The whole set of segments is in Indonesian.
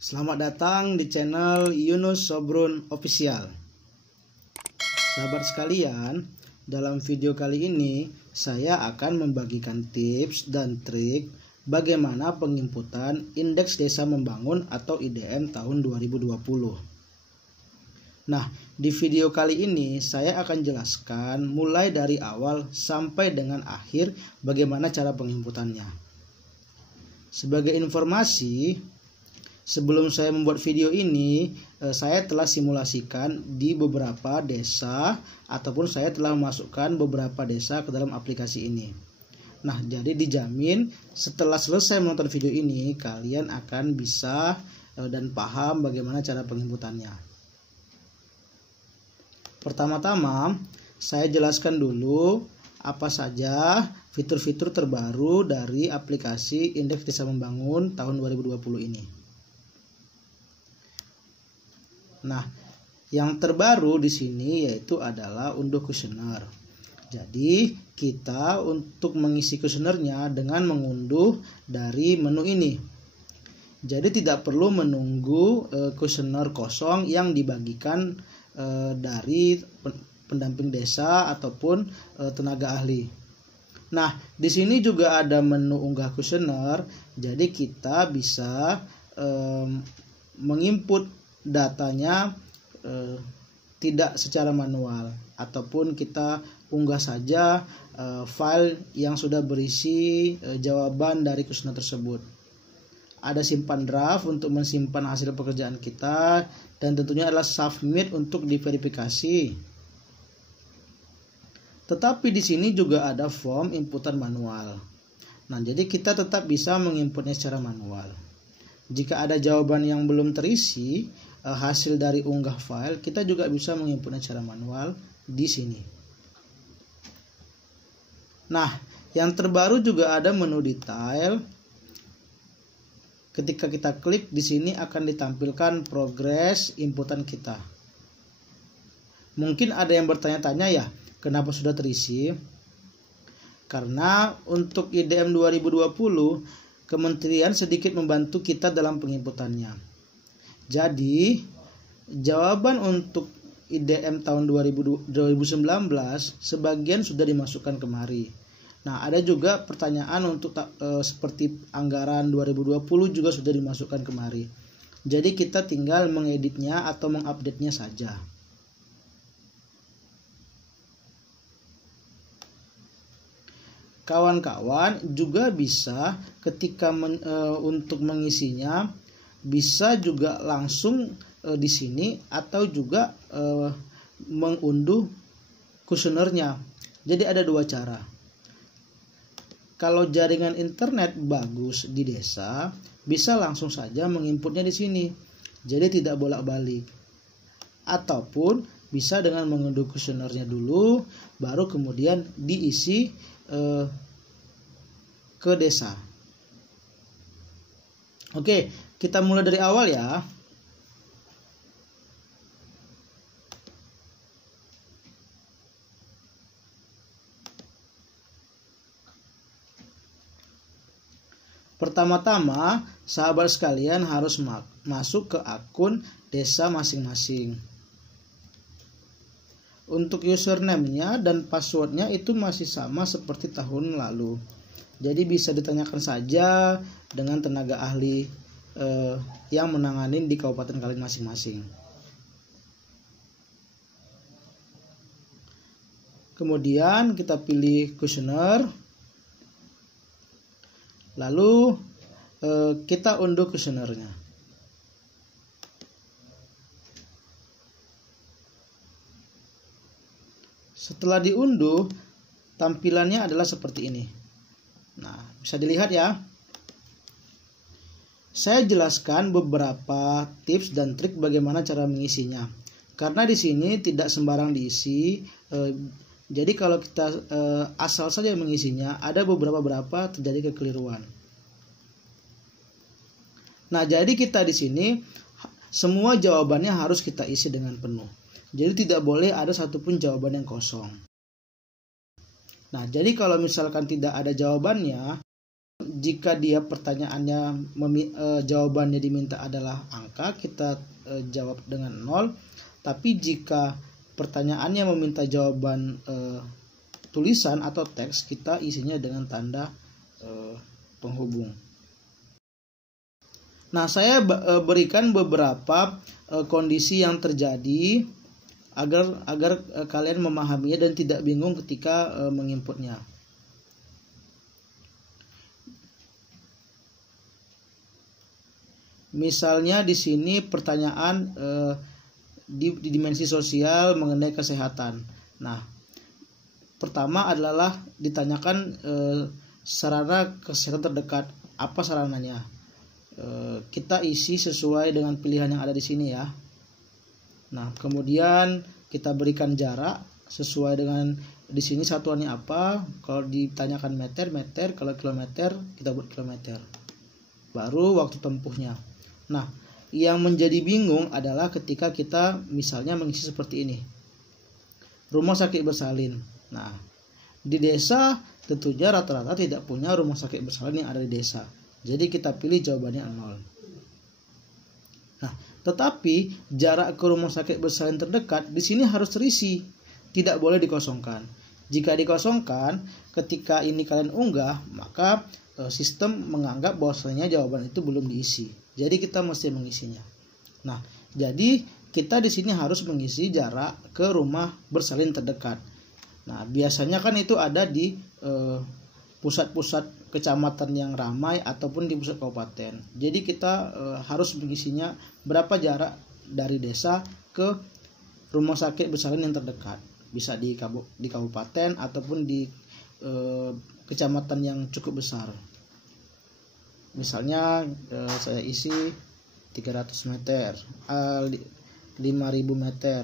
Selamat datang di channel Yunus Sobrun Official. Sahabat sekalian, dalam video kali ini saya akan membagikan tips dan trik bagaimana penginputan Indeks Desa Membangun atau IDM tahun 2020. Nah, di video kali ini saya akan jelaskan mulai dari awal sampai dengan akhir bagaimana cara penginputannya. Sebagai informasi, sebelum saya membuat video ini, saya telah simulasikan di beberapa desa ataupun saya telah memasukkan beberapa desa ke dalam aplikasi ini. Nah, jadi dijamin setelah selesai menonton video ini, kalian akan bisa dan paham bagaimana cara penginputannya. Pertama-tama, saya jelaskan dulu apa saja fitur-fitur terbaru dari aplikasi Indeks Desa Membangun tahun 2020 ini. Nah, yang terbaru di sini yaitu adalah unduh kuesioner. Jadi, kita untuk mengisi kuesionernya dengan mengunduh dari menu ini. Jadi tidak perlu menunggu kuesioner kosong yang dibagikan dari pendamping desa ataupun tenaga ahli. Nah, di sini juga ada menu unggah kuesioner. Jadi kita bisa menginput datanya tidak secara manual ataupun kita unggah saja file yang sudah berisi jawaban dari kuesioner tersebut. Ada simpan draft untuk mensimpan hasil pekerjaan kita dan tentunya adalah submit untuk diverifikasi. Tetapi di sini juga ada form inputan manual. Nah, jadi kita tetap bisa menginputnya secara manual. Jika ada jawaban yang belum terisi, hasil dari unggah file, kita juga bisa menginputnya secara manual di sini. Nah, yang terbaru juga ada menu detail. Ketika kita klik di sini akan ditampilkan progres inputan kita. Mungkin ada yang bertanya-tanya ya, kenapa sudah terisi? Karena untuk IDM 2020, Kementerian sedikit membantu kita dalam penginputannya. Jadi, jawaban untuk IDM tahun 2019 sebagian sudah dimasukkan kemari. Nah, ada juga pertanyaan untuk seperti anggaran 2020 juga sudah dimasukkan kemari. Jadi kita tinggal mengeditnya atau mengupdate-nya saja. Kawan-kawan juga bisa ketika untuk mengisinya bisa juga langsung di sini atau juga mengunduh kuesionernya. Jadi ada dua cara. Kalau jaringan internet bagus di desa, bisa langsung saja menginputnya di sini. Jadi tidak bolak-balik. Ataupun bisa dengan mengunduh kuesionernya dulu, baru kemudian diisi ke desa. Oke, kita mulai dari awal ya. Pertama-tama, sahabat sekalian harus masuk ke akun desa masing-masing. Untuk username-nya dan password-nya itu masih sama seperti tahun lalu. Jadi bisa ditanyakan saja dengan tenaga ahli yang menangani di kabupaten kalian masing-masing. Kemudian kita pilih kuesioner. Lalu kita unduh kuesionernya. Setelah diunduh, tampilannya adalah seperti ini. Nah, bisa dilihat ya. Saya jelaskan beberapa tips dan trik bagaimana cara mengisinya. Karena di sini tidak sembarang diisi. Jadi kalau kita asal saja mengisinya, ada beberapa terjadi kekeliruan. Nah, jadi kita di sini semua jawabannya harus kita isi dengan penuh. Jadi tidak boleh ada satupun jawaban yang kosong. Nah, jadi kalau misalkan tidak ada jawabannya, jika dia pertanyaannya jawabannya diminta adalah angka, kita jawab dengan 0. Tapi jika pertanyaannya meminta jawaban tulisan atau teks, kita isinya dengan tanda penghubung. Nah, saya berikan beberapa kondisi yang terjadi agar kalian memahaminya dan tidak bingung ketika menginputnya. Misalnya di sini pertanyaan di dimensi sosial mengenai kesehatan. Nah, pertama adalah ditanyakan sarana kesehatan terdekat. Apa sarananya? Kita isi sesuai dengan pilihan yang ada di sini ya. Nah, kemudian kita berikan jarak sesuai dengan di sini satuannya apa. Kalau ditanyakan meter, meter. Kalau kilometer, kita buat kilometer. Baru waktu tempuhnya. Nah, yang menjadi bingung adalah ketika kita misalnya mengisi seperti ini. Rumah sakit bersalin. Nah, di desa tentunya rata-rata tidak punya rumah sakit bersalin yang ada di desa. Jadi kita pilih jawabannya 0. Nah, tetapi jarak ke rumah sakit bersalin terdekat di sini harus terisi, tidak boleh dikosongkan. Jika dikosongkan, ketika ini kalian unggah, maka sistem menganggap bahwasanya jawaban itu belum diisi. Jadi kita mesti mengisinya. Nah, jadi kita di sini harus mengisi jarak ke rumah bersalin terdekat. Nah, biasanya kan itu ada di pusat-pusat kecamatan yang ramai ataupun di pusat kabupaten. Jadi kita harus mengisinya berapa jarak dari desa ke rumah sakit bersalin yang terdekat. Bisa di kabupaten ataupun di kecamatan yang cukup besar. Misalnya saya isi 300 meter, 5.000 meter.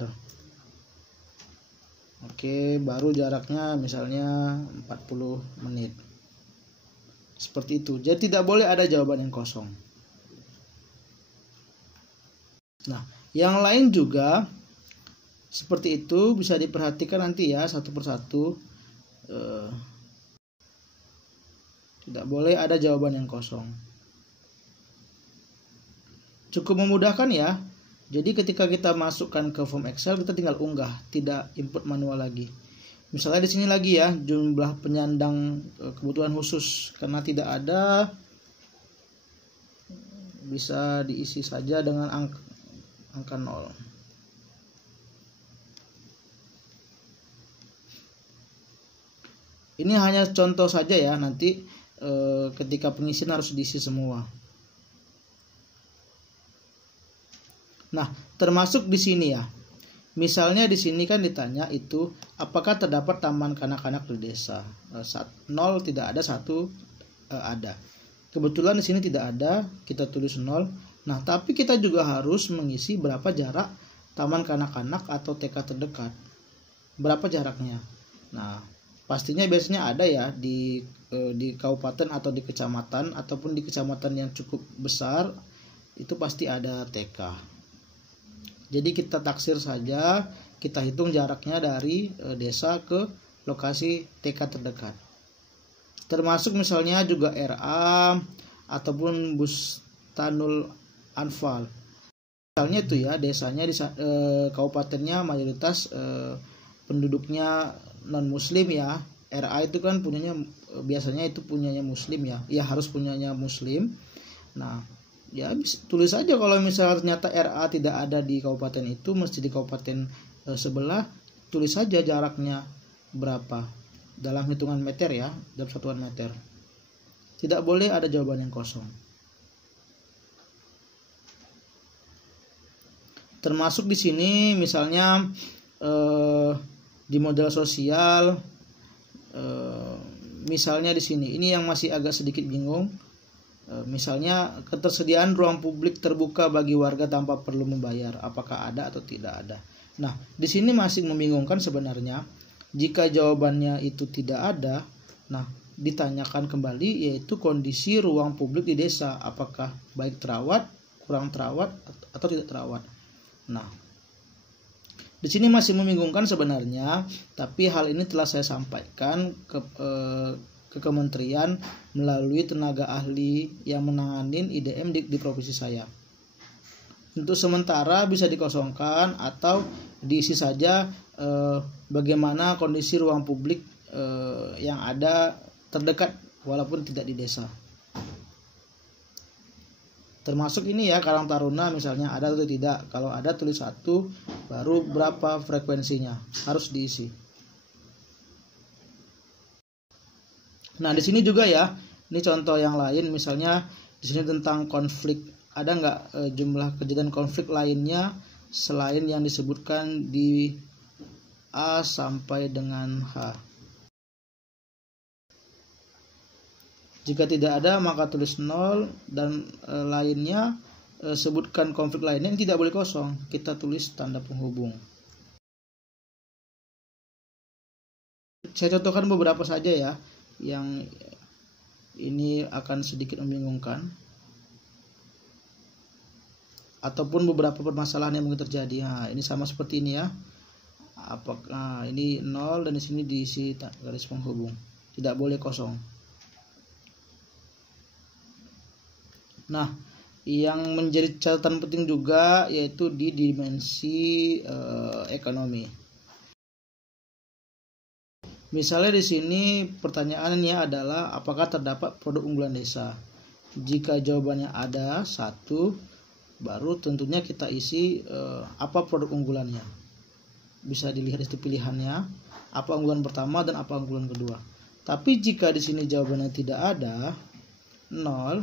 Oke, baru jaraknya misalnya 40 menit. Seperti itu. Jadi tidak boleh ada jawaban yang kosong. Nah, yang lain juga seperti itu bisa diperhatikan nanti ya satu persatu. Tidak boleh ada jawaban yang kosong. Cukup memudahkan ya. Jadi ketika kita masukkan ke form Excel, kita tinggal unggah, tidak input manual lagi. Misalnya di sini lagi ya, jumlah penyandang kebutuhan khusus karena tidak ada, bisa diisi saja dengan angka 0. Ini hanya contoh saja ya, nanti ketika pengisian harus diisi semua. Nah, termasuk di sini ya. Misalnya di sini kan ditanya itu apakah terdapat taman kanak-kanak di desa. 0 tidak ada, 1 ada. Kebetulan di sini tidak ada, kita tulis 0. Nah, tapi kita juga harus mengisi berapa jarak taman kanak-kanak atau TK terdekat. Berapa jaraknya? Nah, pastinya biasanya ada ya di kabupaten atau di kecamatan ataupun di kecamatan yang cukup besar itu pasti ada TK. Jadi kita taksir saja, kita hitung jaraknya dari desa ke lokasi TK terdekat. Termasuk misalnya juga RA ataupun Bustanul Anfal. Misalnya itu ya desanya di kabupatennya mayoritas penduduknya non muslim ya. RA itu kan punyanya biasanya itu punyanya muslim ya. Ya harus punyanya muslim. Nah, ya tulis saja kalau misalnya ternyata RA tidak ada di kabupaten itu, mesti di kabupaten sebelah, tulis saja jaraknya berapa dalam hitungan meter ya, dalam satuan meter. Tidak boleh ada jawaban yang kosong. Termasuk di sini misalnya di modal sosial, misalnya di sini ini yang masih agak sedikit bingung. Misalnya ketersediaan ruang publik terbuka bagi warga tanpa perlu membayar, apakah ada atau tidak ada. Nah, di sini masih membingungkan sebenarnya. Jika jawabannya itu tidak ada, nah ditanyakan kembali yaitu kondisi ruang publik di desa, apakah baik terawat, kurang terawat atau tidak terawat. Nah, di sini masih membingungkan sebenarnya, tapi hal ini telah saya sampaikan ke ke kementerian melalui tenaga ahli yang menanganin IDM di provinsi saya. Untuk sementara bisa dikosongkan atau diisi saja bagaimana kondisi ruang publik yang ada terdekat walaupun tidak di desa. Termasuk ini ya, Karang Taruna misalnya ada atau tidak. Kalau ada tulis 1, baru berapa frekuensinya harus diisi. Nah, di sini juga ya, ini contoh yang lain, misalnya di sini tentang konflik. Ada nggak jumlah kejadian konflik lainnya selain yang disebutkan di A sampai dengan H? Jika tidak ada, maka tulis 0 dan lainnya sebutkan konflik lainnya yang tidak boleh kosong. Kita tulis tanda penghubung. Saya contohkan beberapa saja ya, yang ini akan sedikit membingungkan, ataupun beberapa permasalahan yang mungkin terjadi. Nah, ini sama seperti ini ya. Apakah ini 0 dan di sini diisi garis penghubung. Tidak boleh kosong. Nah, yang menjadi catatan penting juga yaitu di dimensi ekonomi. Misalnya di sini pertanyaannya adalah apakah terdapat produk unggulan desa? Jika jawabannya ada 1, baru tentunya kita isi apa produk unggulannya. Bisa dilihat di pilihannya, apa unggulan pertama dan apa unggulan kedua. Tapi jika di sini jawabannya tidak ada, 0,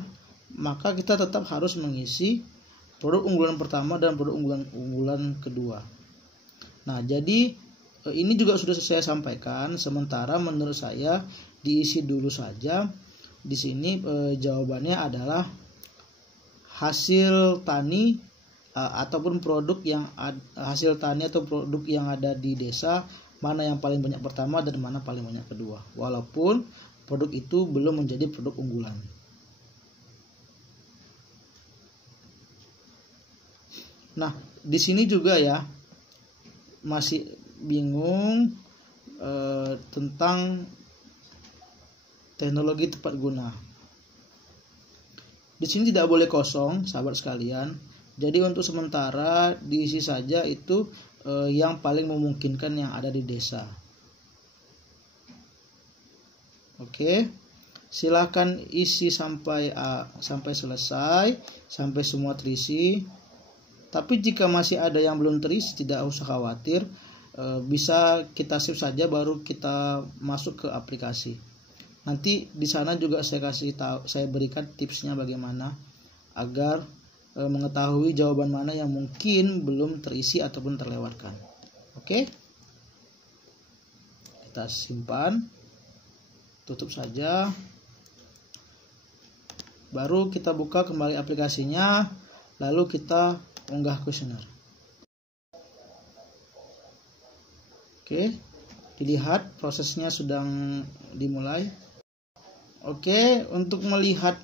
maka kita tetap harus mengisi produk unggulan pertama dan produk unggulan kedua. Nah, jadi ini juga sudah saya sampaikan. Sementara menurut saya diisi dulu saja. Di sini jawabannya adalah hasil tani ataupun produk yang hasil tani atau produk yang ada di desa, mana yang paling banyak pertama dan mana paling banyak kedua. Walaupun produk itu belum menjadi produk unggulan. Nah, di sini juga ya masih bingung tentang teknologi tepat guna. Di sini tidak boleh kosong, sahabat sekalian. Jadi untuk sementara diisi saja itu yang paling memungkinkan yang ada di desa. Oke. Silakan isi sampai selesai, sampai semua terisi. Tapi jika masih ada yang belum terisi, tidak usah khawatir, bisa kita save saja baru kita masuk ke aplikasi. Nanti di sana juga saya berikan tipsnya bagaimana agar mengetahui jawaban mana yang mungkin belum terisi ataupun terlewatkan. Oke? Kita simpan, tutup saja. Baru kita buka kembali aplikasinya, lalu kita unggah kuesioner. Oke, dilihat prosesnya sedang dimulai. Oke, untuk melihat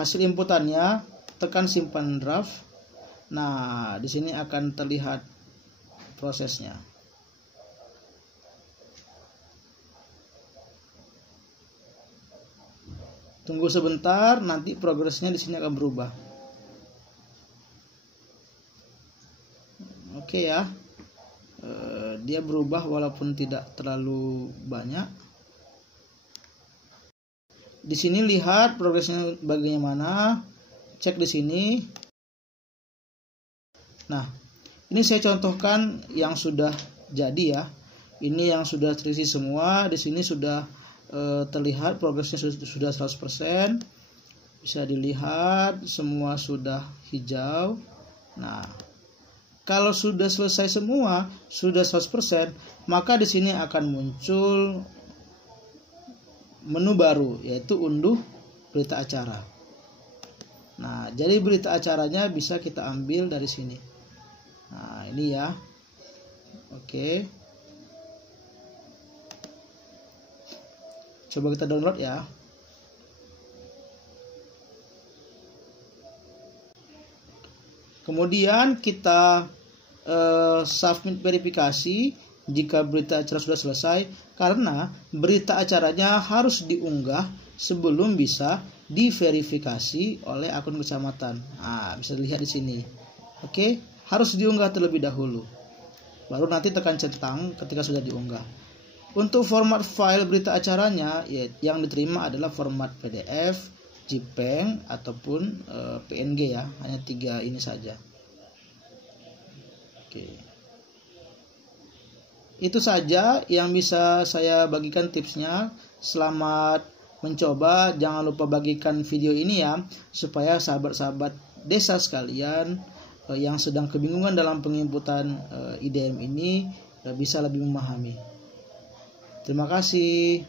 hasil inputannya, tekan simpan draft. Nah, di sini akan terlihat prosesnya. Tunggu sebentar, nanti progresnya di sini akan berubah. Oke ya, dia berubah walaupun tidak terlalu banyak. Di sini lihat progresnya bagaimana, cek di sini. Nah, ini saya contohkan yang sudah jadi ya. Ini yang sudah terisi semua. Di sini sudah terlihat progresnya sudah 100%. Bisa dilihat semua sudah hijau. Nah, kalau sudah selesai semua, sudah 100%, maka di sini akan muncul menu baru, yaitu unduh berita acara. Nah, jadi berita acaranya bisa kita ambil dari sini. Nah, ini ya. Oke. Coba kita download ya. Kemudian kita submit verifikasi jika berita acara sudah selesai, karena berita acaranya harus diunggah sebelum bisa diverifikasi oleh akun kecamatan. Nah, bisa dilihat di sini. Oke, harus diunggah terlebih dahulu. Baru nanti tekan centang ketika sudah diunggah. Untuk format file berita acaranya yang diterima adalah format PDF, JPEG ataupun PNG ya, hanya 3 ini saja. Oke. Itu saja yang bisa saya bagikan tipsnya. Selamat mencoba, jangan lupa bagikan video ini ya, supaya sahabat-sahabat desa sekalian yang sedang kebingungan dalam penginputan IDM ini bisa lebih memahami. Terima kasih.